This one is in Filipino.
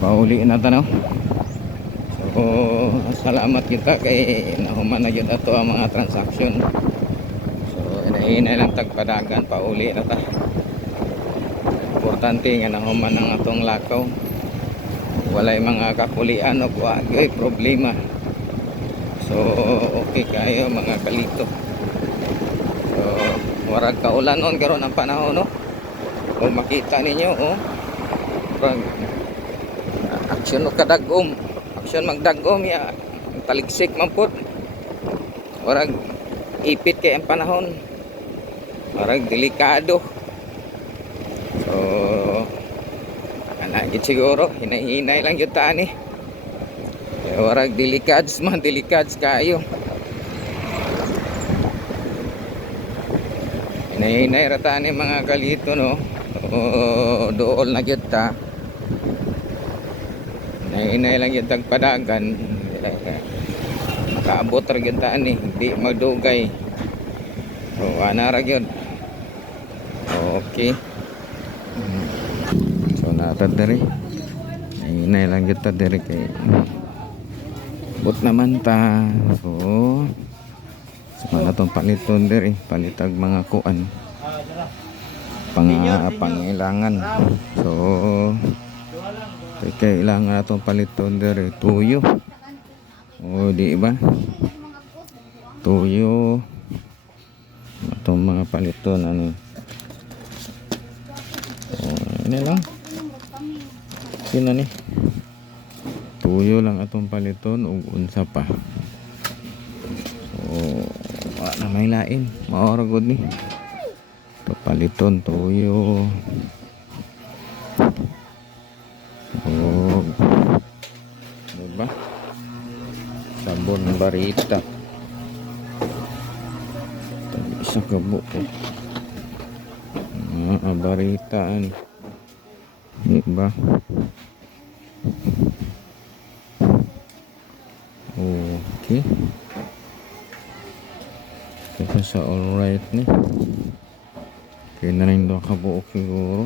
pauli na tanaw. So salamat kita kay nahuman na gyud ato ang mga transaksyon. So inahinay lang tagpadagan pauli na ta. Importante nga nahuman ang atong lakaw. Walay mga kakulian o kuwagay problema. So okay kayo mga kalito. So warag kaulanon karon ang panahon no. O makita ninyo oh. Pag aksyon o kadagom, aksyon magdagom ya taligsik man pud. Warag ipit kay ang panahon. Warag delikado. So anagit siguro hinay-hinay lang yung tani. Warag delikads man, delikads kayo. Hinay-hinay ratani mga kalito no. O dool na gyud ta. Hinay-hinay lang yung tagpadagan. Makaabot ra gyud ta ani, di magdugay. So ana ra gyud. Okay. So natad diri. Hinay lang gyud ta diri kay but naman ta. So mana tong paliton diri, palitag mga kuan pangailangan. So kailangan atong paliton diri tuyo. O di ba? Tuyo. Atong mga paliton ano. Ini lang. Sino ni? Tuyo lang atong paliton ug unsa pa. So wala na may lain. Maora gud ni. To paliton tuyo. Oh. Diba? Sabon barita. Isa ka buo. Baritaan. Diba? Okay. Kaya sa alright ni. Kaya na rin doon kabuok siguro.